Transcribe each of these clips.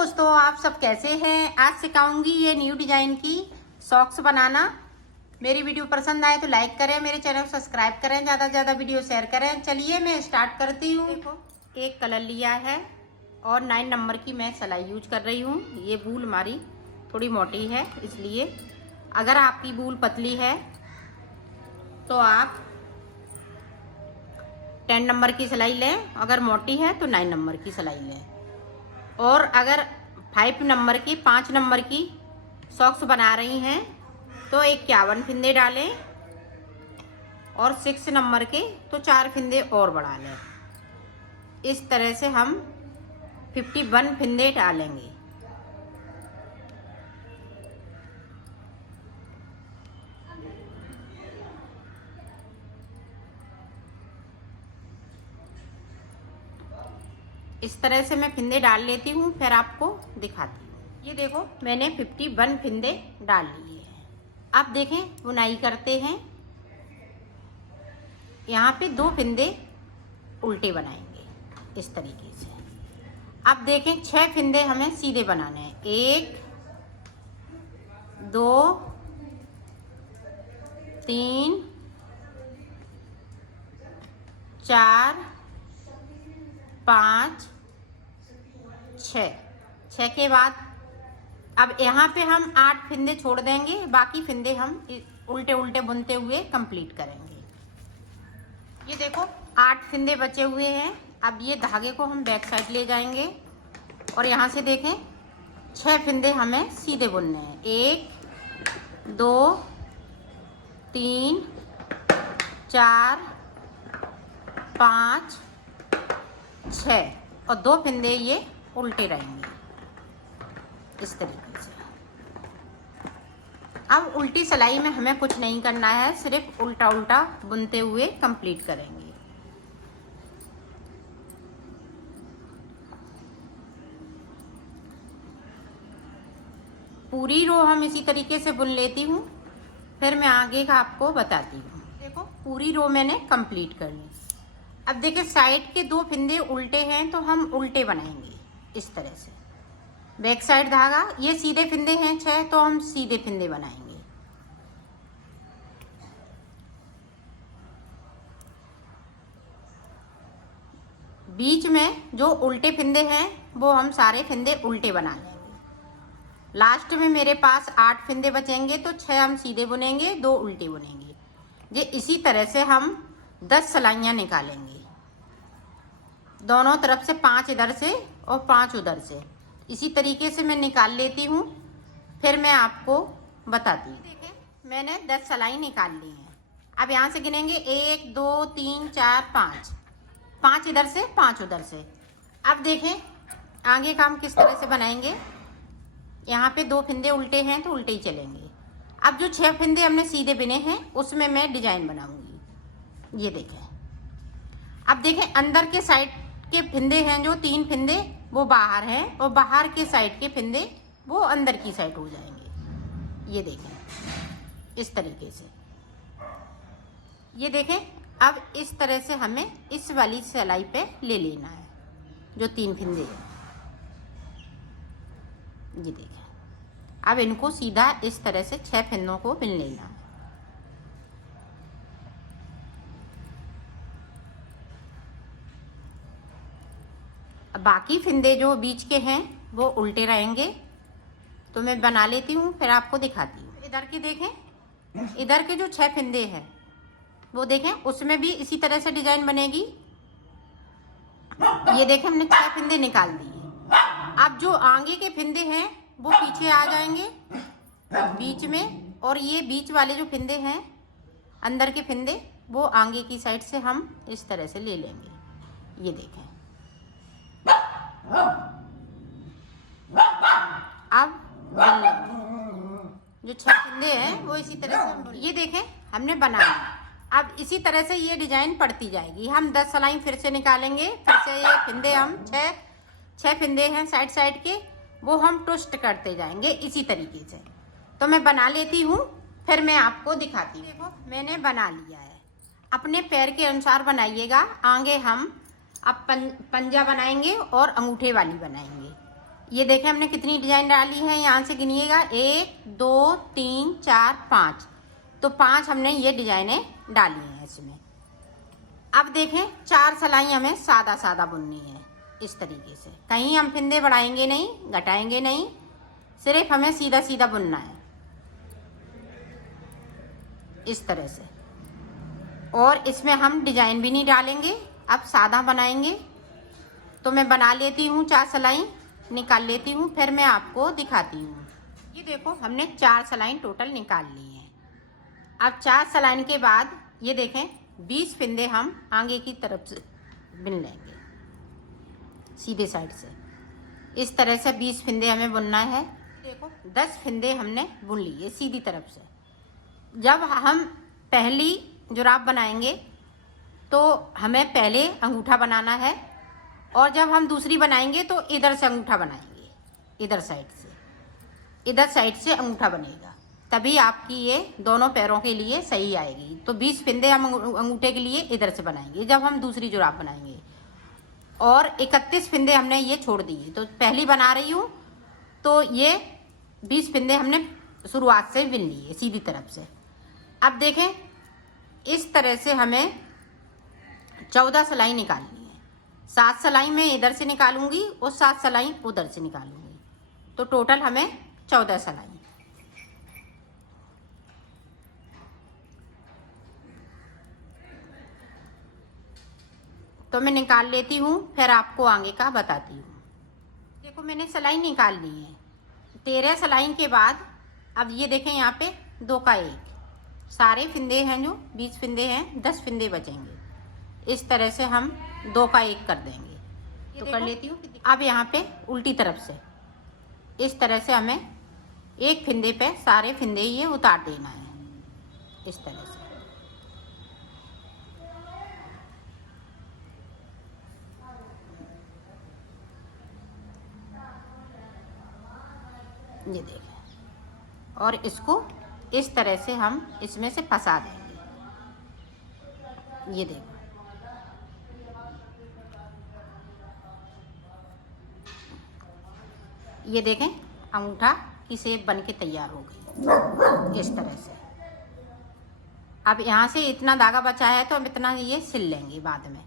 दोस्तों, आप सब कैसे हैं। आज सिखाऊंगी ये न्यू डिजाइन की सॉक्स बनाना। मेरी वीडियो पसंद आए तो लाइक करें, मेरे चैनल को सब्सक्राइब करें, ज़्यादा से ज़्यादा वीडियो शेयर करें। चलिए मैं स्टार्ट करती हूँ। देखो, एक कलर लिया है और 9 नंबर की मैं सिलाई यूज कर रही हूँ। ये बूल हमारी थोड़ी मोटी है, इसलिए अगर आपकी बूल पतली है तो आप 10 नंबर की सिलाई लें, अगर मोटी है तो 9 नंबर की सिलाई लें। और अगर 5 नंबर की 5 नंबर की सॉक्स बना रही हैं तो 51 फिंदे डालें, और 6 नंबर के तो 4 फिंदे और बढ़ा लें। इस तरह से हम 51 फिंदे डालेंगे। इस तरह से मैं फिंदे डाल लेती हूँ, फिर आपको दिखाती हूँ। ये देखो, मैंने 51 फिंदे डाल लिए हैं। अब देखें, बुनाई करते हैं। यहाँ पे 2 फिंदे उल्टे बनाएंगे इस तरीके से। अब देखें, 6 फिंदे हमें सीधे बनाने हैं। 1 2 3 4 5 6 के बाद अब यहाँ पे हम 8 फिंदे छोड़ देंगे, बाकी फिंदे हम उल्टे उल्टे बुनते हुए कंप्लीट करेंगे। ये देखो, 8 फिंदे बचे हुए हैं। अब ये धागे को हम बैक साइड ले जाएंगे और यहाँ से देखें 6 फिंदे हमें सीधे बुनने हैं। 1 2 3 4 5 6 और 2 फिंदे ये उल्टे रहेंगे इस तरीके से। अब उल्टी सिलाई में हमें कुछ नहीं करना है, सिर्फ उल्टा उल्टा बुनते हुए कंप्लीट करेंगे। पूरी रो हम इसी तरीके से बुन लेती हूँ, फिर मैं आगे का आपको बताती हूँ। देखो, पूरी रो मैंने कंप्लीट कर ली। अब देखिए, साइड के 2 फिंदे उल्टे हैं तो हम उल्टे बनाएंगे इस तरह से। बैक साइड धागा, ये सीधे फिंदे हैं 6 तो हम सीधे फिंदे बनाएंगे। बीच में जो उल्टे फिंदे हैं वो हम सारे फिंदे उल्टे बना लेंगे। लास्ट में मेरे पास 8 फिंदे बचेंगे तो 6 हम सीधे बुनेंगे, 2 उल्टे बुनेंगे। ये इसी तरह से हम 10 सिलाइयाँ निकालेंगे। दोनों तरफ से 5 इधर से और 5 उधर से, इसी तरीके से मैं निकाल लेती हूँ, फिर मैं आपको बताती हूँ। देखिए, मैंने 10 सिलाई निकाल ली हैं। अब यहाँ से गिनेंगे 1 2 3 4 5, 5 इधर से 5 उधर से। अब देखें आगे काम किस तरह से बनाएंगे। यहाँ पे 2 फिंदे उल्टे हैं तो उल्टे ही चलेंगे। अब जो 6 फिंदे हमने सीधे बिने हैं उसमें मैं डिजाइन बनाऊंगी। ये देखें, अब देखें अंदर के साइड के फिंदे हैं जो 3 फिंदे वो बाहर हैं, और बाहर के साइड के फिंदे वो अंदर की साइड हो जाएंगे। ये देखें इस तरीके से। ये देखें, अब इस तरह से हमें इस वाली सिलाई पे ले लेना है जो 3 फिंदे हैं। ये देखें, अब इनको सीधा इस तरह से 6 फिंदों को बिन लेना है। बाकी फिंदे जो बीच के हैं वो उल्टे रहेंगे, तो मैं बना लेती हूँ, फिर आपको दिखाती हूँ। इधर के देखें, इधर के जो 6 फिंदे हैं वो देखें, उसमें भी इसी तरह से डिजाइन बनेगी। ये देखें, हमने 6 फिंदे निकाल दिए। अब जो आगे के फिंदे हैं वो पीछे आ जाएंगे बीच में, और ये बीच वाले जो फिंदे हैं अंदर के फिंदे वो आगे की साइड से हम इस तरह से ले लेंगे। ये देखें, अब जो 6 फिंदे हैं वो इसी तरह से, ये देखें हमने बना लिया। अब इसी तरह से ये डिजाइन पड़ती जाएगी। हम 10 सिलाई फिर से निकालेंगे, फिर से ये फिंदे हम 6 फिंदे हैं साइड साइड के वो हम ट्विस्ट करते जाएंगे इसी तरीके से। तो मैं बना लेती हूँ, फिर मैं आपको दिखाती हूँ। देखो, मैंने बना लिया है। अपने पैर के अनुसार बनाइएगा। आगे हम अब पंजा बनाएंगे और अंगूठे वाली बनाएंगे। ये देखें हमने कितनी डिजाइन डाली है, यहाँ से गिनिएगा 1 2 3 4 5, तो 5 हमने ये डिजाइनें डाली हैं इसमें। अब देखें 4 सिलाई हमें सादा सादा बुननी है इस तरीके से, कहीं हम फिंदे बढ़ाएंगे नहीं, घटाएंगे नहीं, सिर्फ हमें सीधा सीधा बुनना है इस तरह से। और इसमें हम डिजाइन भी नहीं डालेंगे, अब सादा बनाएंगे। तो मैं बना लेती हूँ 4 सिलाई, निकाल लेती हूँ, फिर मैं आपको दिखाती हूँ। ये देखो हमने 4 सिलाई टोटल निकाल ली हैं। अब 4 सिलाई के बाद ये देखें 20 फिंदे हम आगे की तरफ से बुन लेंगे सीधे साइड से, इस तरह से 20 फिंदे हमें बुनना है। देखो 10 फिंदे हमने बुन लिए सीधी तरफ से। जब हम पहली जुराब बनाएंगे तो हमें पहले अंगूठा बनाना है, और जब हम दूसरी बनाएंगे तो इधर से अंगूठा बनाएंगे, इधर साइड से अंगूठा बनेगा, तभी आपकी ये दोनों पैरों के लिए सही आएगी। तो 20 फिंदे हम अंगूठे के लिए इधर से बनाएंगे जब हम दूसरी जुराब बनाएंगे, और 31 फिंदे हमने ये छोड़ दिए। तो पहली बना रही हूँ तो ये 20 फिंदे हमने शुरुआत से बिन लिए सीधी तरफ से। अब देखें इस तरह से हमें 14 सिलाई निकालनी है। 7 सिलाई मैं इधर से निकालूंगी और 7 सिलाई उधर से निकालूंगी, तो टोटल हमें 14 सिलाई। तो मैं निकाल लेती हूँ, फिर आपको आगे का बताती हूँ। देखो मैंने सिलाई निकाल ली है 13 सिलाई के बाद। अब ये देखें यहाँ पे 2 का 1, सारे फिंदे हैं जो 20 फिंदे हैं, 10 फिंदे बचेंगे। इस तरह से हम 2 का 1 कर देंगे। तो कर लेती हूँ। अब यहाँ पे उल्टी तरफ से इस तरह से हमें एक फिंदे पे सारे फिंदे ये उतार देना है इस तरह से। ये देखें, और इसको इस तरह से हम इसमें से फंसा देंगे। ये देखो ये देखें अंगूठा की शेप बन के तैयार हो गई इस तरह से। अब यहाँ से इतना धागा बचा है तो हम इतना ये सिल लेंगे बाद में।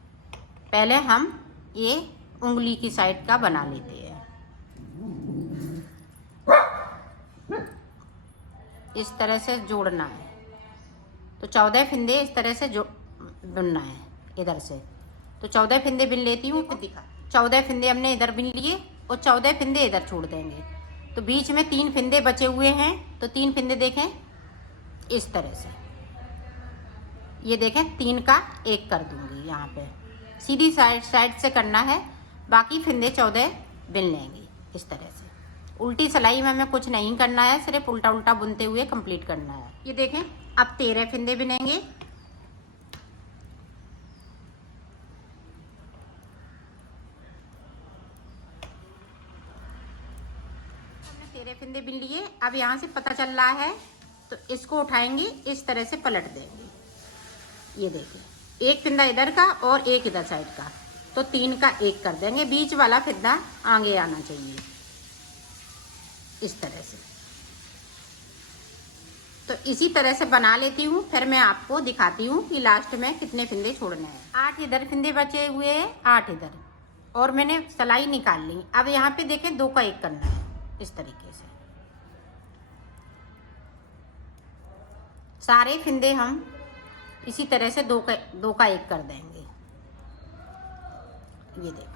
पहले हम ये उंगली की साइड का बना लेते हैं। इस तरह से जोड़ना है, तो 14 फिंदे इस तरह से जो बुनना है इधर से। तो 14 फिंदे बिन लेती हूँ, फिर दिखा। 14 फिंदे हमने इधर बिन लिए और 14 फिंदे इधर छोड़ देंगे। तो बीच में 3 फिंदे बचे हुए हैं, तो 3 फिंदे देखें इस तरह से। ये देखें 3 का 1 कर दूंगी यहाँ पे, सीधी साइड से करना है। बाकी फिंदे 14 बिन लेंगे इस तरह से। उल्टी सिलाई में हमें कुछ नहीं करना है, सिर्फ उल्टा उल्टा बुनते हुए कंप्लीट करना है। ये देखें अब 13 फिंदे बिनेंगे। हमने 13 फिंदे बिन लिए। अब यहाँ से पता चल रहा है तो इसको उठाएंगे, इस तरह से पलट देंगे। ये देखें एक फिंदा इधर का और एक इधर साइड का, तो 3 का 1 कर देंगे। बीच वाला फिंदा आगे आना चाहिए इस तरह से। तो इसी तरह से बना लेती हूँ, फिर मैं आपको दिखाती हूँ कि लास्ट में कितने फिंदे छोड़ने हैं। 8 इधर फिंदे बचे हुए हैं, 8 इधर, और मैंने सिलाई निकाल ली। अब यहाँ पे देखें 2 का 1 करना है इस तरीके से। सारे फिंदे हम इसी तरह से 2 का 1 कर देंगे। ये देखो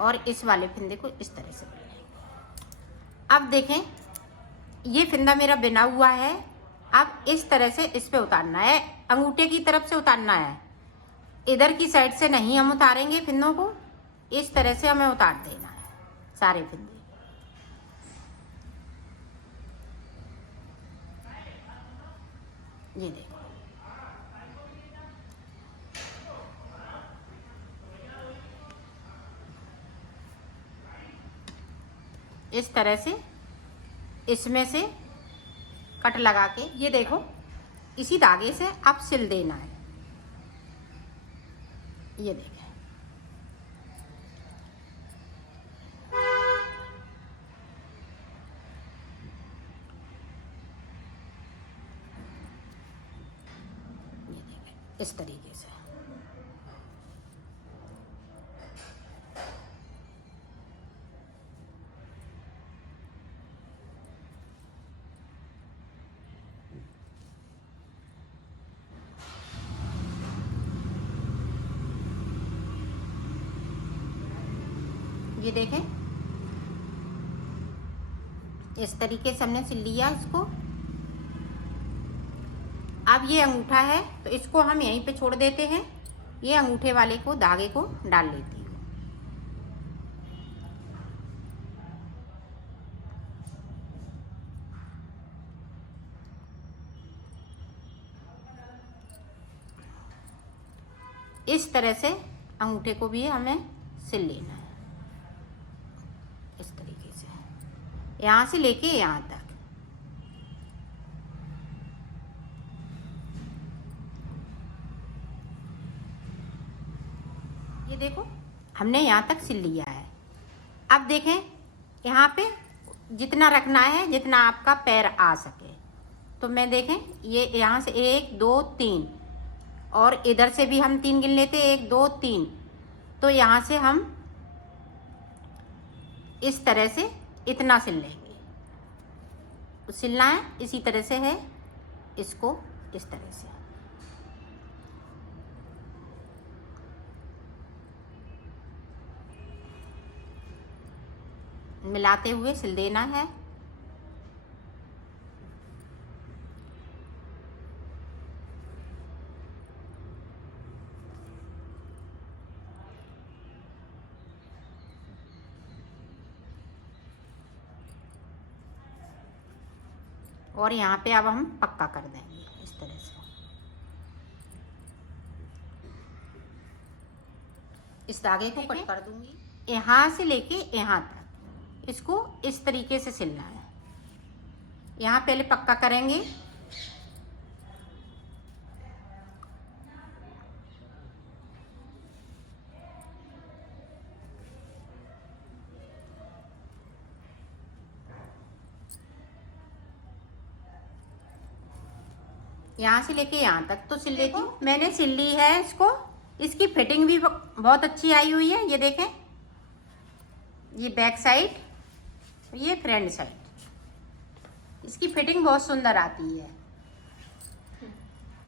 और इस वाले फिंदे को इस तरह से बुनेंगे। अब देखें ये फिंदा मेरा बिना हुआ है। अब इस तरह से इस पे उतारना है, अंगूठे की तरफ से उतारना है, इधर की साइड से नहीं हम उतारेंगे फिंदों को। इस तरह से हमें उतार देना है सारे फिंदे। ये देखो इस तरह से इसमें से कट लगा के, ये देखो इसी धागे से अब सिल देना है। ये देखें इस तरीके से। ये देखें, इस तरीके से हमने सिल लिया इसको। अब ये अंगूठा है तो इसको हम यहीं पे छोड़ देते हैं। ये अंगूठे वाले को धागे को डाल लेती हूँ। इस तरह से अंगूठे को भी हमें सिल लेना है, इस तरीके से, यहाँ से लेके यहाँ तक। ये देखो, हमने यहाँ तक सिल लिया है। अब देखें, यहाँ पे जितना रखना है, जितना आपका पैर आ सके। तो मैं देखें, ये यहाँ से 1 2 3 और इधर से भी हम 3 गिन लेते, 1 2 3। तो यहाँ से हम इस तरह से इतना सिल लेंगे। सिलना है इसी तरह से है, इसको इस तरह से मिलाते हुए सिल देना है। और यहाँ पे अब हम पक्का कर देंगे इस तरह से। इस धागे को कट कर दूंगी, यहाँ से लेके यहाँ तक इसको इस तरीके से सिलना है। यहाँ पहले पक्का करेंगे, यहाँ से लेके यहाँ तक तो सिल लेती हूँ। मैंने सिल ली है इसको। इसकी फिटिंग भी बहुत अच्छी आई हुई है। ये देखें, ये बैक साइड, ये फ्रंट साइड, इसकी फिटिंग बहुत सुंदर आती है।